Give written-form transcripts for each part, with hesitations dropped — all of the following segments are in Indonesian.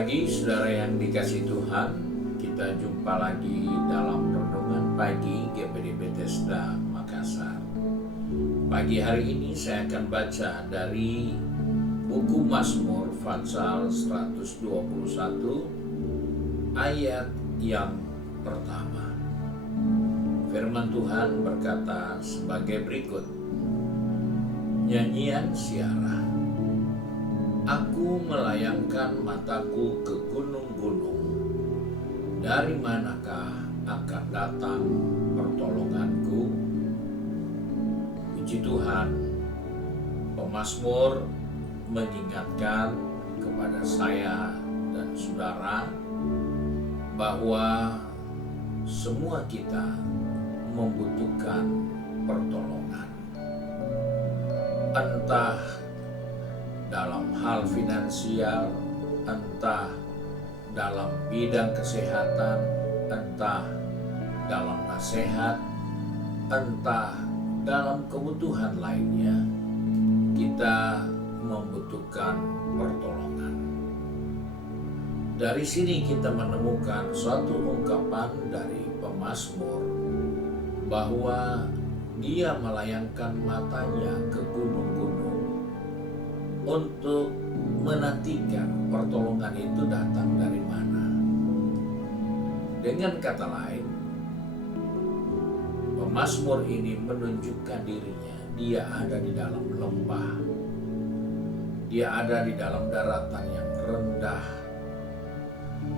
pagi, saudara yang dikasihi Tuhan. Kita jumpa lagi dalam renungan pagi GPD Bethesda Makassar. Pagi hari ini saya akan baca dari buku Mazmur pasal 121 ayat yang pertama. Firman Tuhan berkata sebagai berikut. Nyanyian Siara. Aku melayangkan mataku ke gunung-gunung. Dari manakah akan datang pertolonganku? Puji Tuhan, pemazmur mengingatkan kepada saya dan saudara bahwa semua kita membutuhkan pertolongan. Entah dalam hal finansial, entah dalam bidang kesehatan, entah dalam nasihat, entah dalam kebutuhan lainnya, kita membutuhkan pertolongan. Dari sini kita menemukan suatu ungkapan dari pemazmur bahwa dia melayangkan matanya ke gunung-gunung untuk menantikan pertolongan itu datang dari mana. Dengan kata lain, pemazmur ini menunjukkan dirinya. Dia ada di dalam lembah. Dia ada di dalam daratan yang rendah,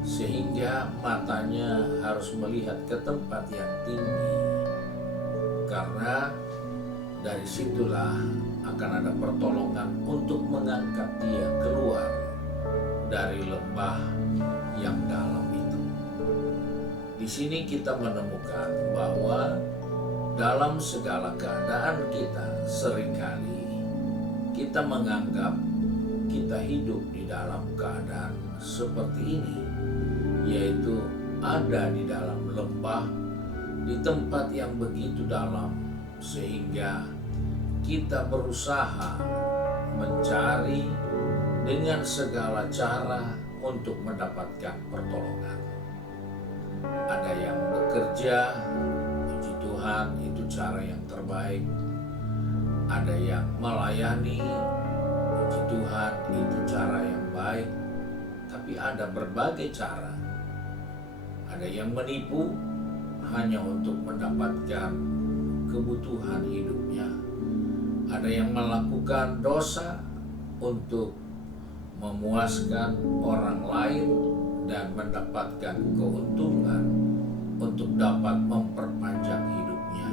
sehingga matanya harus melihat ke tempat yang tinggi. Karena dari situlah akan ada pertolongan untuk mengangkat dia keluar dari lembah yang dalam itu. Di sini kita menemukan bahwa dalam segala keadaan kita seringkali kita menganggap kita hidup di dalam keadaan seperti ini, yaitu ada di dalam lembah, di tempat yang begitu dalam, sehingga kita berusaha mencari dengan segala cara untuk mendapatkan pertolongan. Ada yang bekerja, puji Tuhan, itu cara yang terbaik. Ada yang melayani, puji Tuhan, itu cara yang baik. Tapi ada berbagai cara. Ada yang menipu hanya untuk mendapatkan kebutuhan hidupnya. Ada yang melakukan dosa untuk memuaskan orang lain dan mendapatkan keuntungan untuk dapat memperpanjang hidupnya.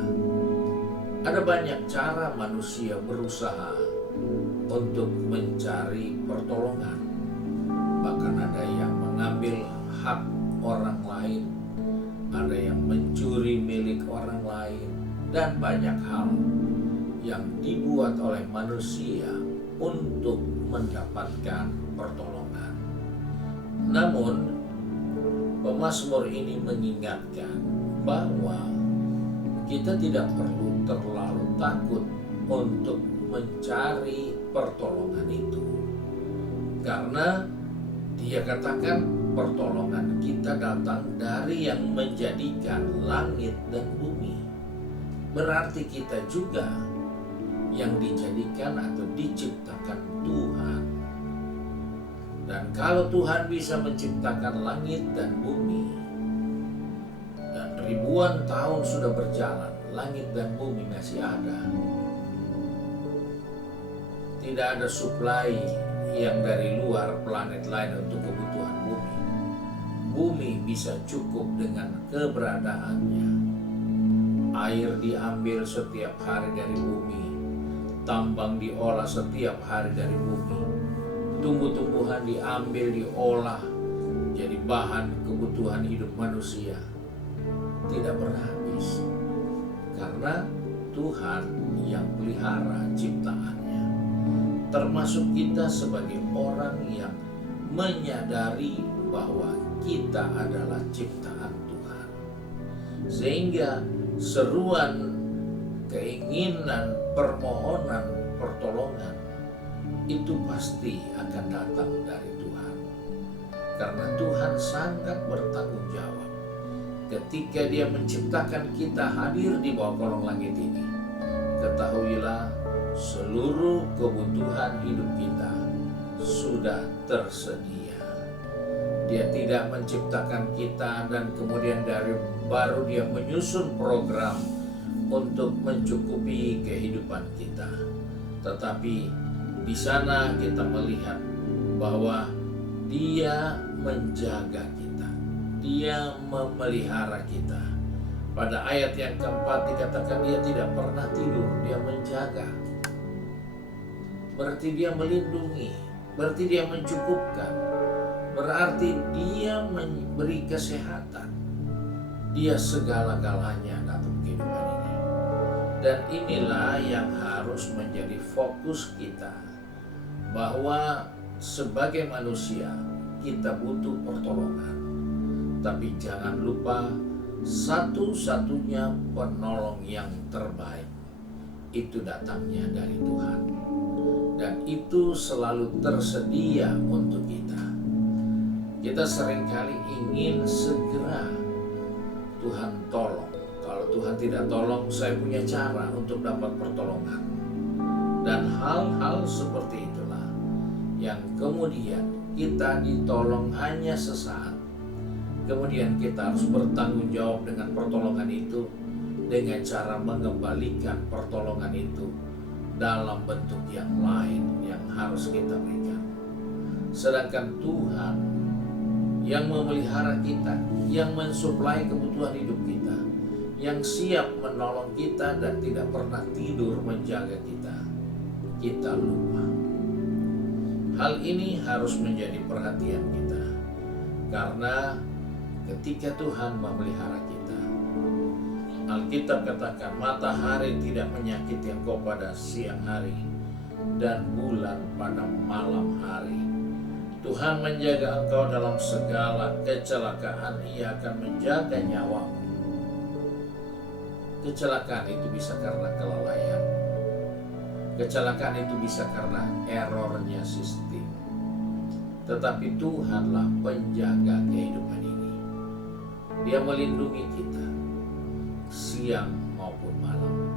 Ada banyak cara manusia berusaha untuk mencari pertolongan. Bahkan ada yang mengambil hak orang lain, ada yang mencuri milik orang lain, dan banyak hal yang dibuat oleh manusia untuk mendapatkan pertolongan. Namun, pemazmur ini mengingatkan bahwa kita tidak perlu terlalu takut untuk mencari pertolongan itu. Karena dia katakan pertolongan kita datang dari yang menjadikan langit dan bumi. Berarti kita juga yang dijadikan atau diciptakan Tuhan. Dan kalau Tuhan bisa menciptakan langit dan bumi, dan ribuan tahun sudah berjalan, langit dan bumi masih ada. Tidak ada suplai yang dari luar planet lain untuk kebutuhan bumi. Bumi bisa cukup dengan keberadaannya. Air diambil setiap hari dari bumi. Tambang diolah setiap hari dari bumi. Tumbuh-tumbuhan diambil, diolah jadi bahan kebutuhan hidup manusia. Tidak pernah habis. Karena Tuhan yang pelihara ciptaannya. Termasuk kita sebagai orang yang menyadari bahwa kita adalah ciptaan Tuhan. Sehingga seruan, keinginan, permohonan, pertolongan itu pasti akan datang dari Tuhan. Karena Tuhan sangat bertanggung jawab. Ketika Dia menciptakan kita hadir di bawah kolong langit ini, ketahuilah seluruh kebutuhan hidup kita sudah tersedia. Dia tidak menciptakan kita dan kemudian baru Dia menyusun program untuk mencukupi kehidupan kita. Tetapi di sana kita melihat bahwa Dia menjaga kita, Dia memelihara kita. Pada ayat yang keempat dikatakan Dia tidak pernah tidur, Dia menjaga. Berarti Dia melindungi, berarti Dia mencukupkan, berarti Dia memberi kesehatan. Dia segala-galanya dalam kehidupan ini. Dan inilah yang harus menjadi fokus kita, bahwa sebagai manusia kita butuh pertolongan. Tapi jangan lupa, satu-satunya penolong yang terbaik itu datangnya dari Tuhan. Dan itu selalu tersedia untuk kita. Kita seringkali ingin segera Tuhan tolong. Kalau Tuhan tidak tolong, saya punya cara untuk dapat pertolongan. Dan hal-hal seperti itulah yang kemudian kita ditolong hanya sesaat. Kemudian kita harus bertanggung jawab dengan pertolongan itu dengan cara mengembalikan pertolongan itu dalam bentuk yang lain yang harus kita berikan. Sedangkan Tuhan yang memelihara kita, yang mensuplai kebutuhan hidup kita, yang siap menolong kita dan tidak pernah tidur menjaga kita, kita lupa. Hal ini harus menjadi perhatian kita, karena ketika Tuhan memelihara kita, Alkitab katakan matahari tidak menyakiti engkau pada siang hari dan bulan pada malam hari. Tuhan menjaga engkau dalam segala kecelakaan, Ia akan menjaga nyawamu. Kecelakaan itu bisa karena kelalaian. Kecelakaan itu bisa karena errornya sistem. Tetapi Tuhanlah penjaga kehidupan ini. Dia melindungi kita siang maupun malam.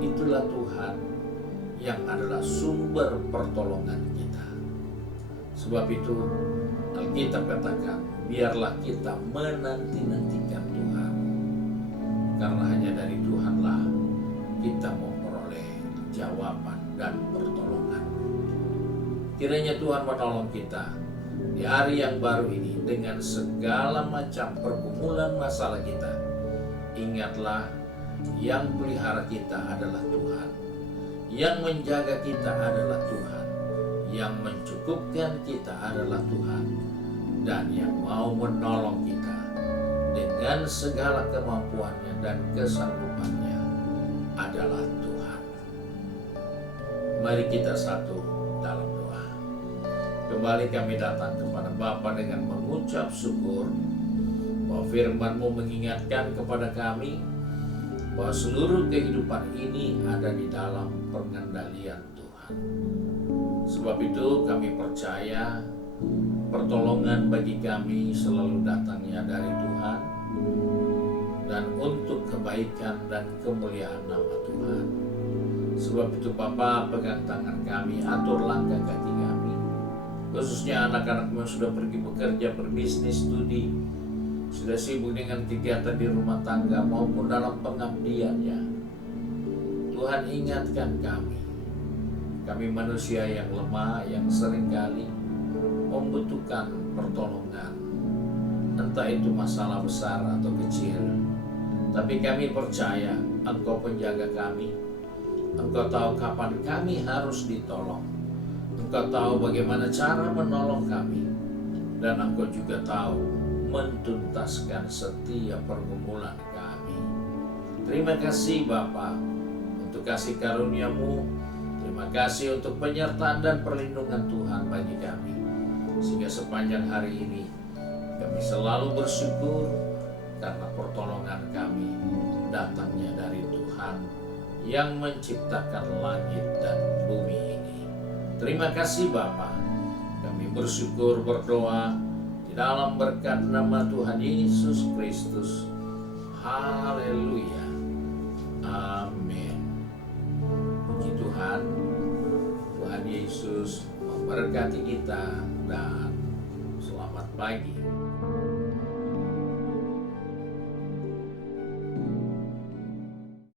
Itulah Tuhan yang adalah sumber pertolongan kita. Sebab itu Alkitab katakan, biarlah kita menanti-nantikan Tuhan. Karena hanya dari Tuhanlah kita memperoleh jawaban dan pertolongan. Kiranya Tuhan menolong kita di hari yang baru ini dengan segala macam pergumulan masalah kita. Ingatlah, yang pelihara kita adalah Tuhan, yang menjaga kita adalah Tuhan, yang mencukupkan kita adalah Tuhan, dan yang mau menolong kita dengan segala kemampuannya dan kesanggupannya adalah Tuhan. Mari kita satu dalam doa. Kembali kami datang kepada Bapa dengan mengucap syukur bahwa firman-Mu mengingatkan kepada kami bahwa seluruh kehidupan ini ada di dalam pengendalian Tuhan. Sebab itu kami percaya pertolongan bagi kami selalu datangnya dari Tuhan, dan untuk kebaikan dan kemuliaan nama Tuhan. Sebab itu Bapa, pegang tangan kami, atur langkah kaki kami, khususnya anak-anak yang sudah pergi bekerja, berbisnis, studi, sudah sibuk dengan kegiatan di rumah tangga maupun dalam pengabdiannya. Tuhan, ingatkan kami. Kami manusia yang lemah, yang seringkali membutuhkan pertolongan, entah itu masalah besar atau kecil. Tapi kami percaya Engkau penjaga kami. Engkau tahu kapan kami harus ditolong. Engkau tahu bagaimana cara menolong kami. Dan Engkau juga tahu mentuntaskan setiap pergumulan kami. Terima kasih Bapa untuk kasih karunia-Mu. Terima kasih untuk penyertaan dan perlindungan Tuhan bagi kami. Sehingga sepanjang hari ini kami selalu bersyukur karena pertolongan kami datangnya dari Tuhan yang menciptakan langit dan bumi ini. Terima kasih Bapa. Kami bersyukur, berdoa dalam berkat nama Tuhan Yesus Kristus. Haleluya. Amin. Puji Tuhan. Tuhan Yesus memberkati kita dan selamat pagi.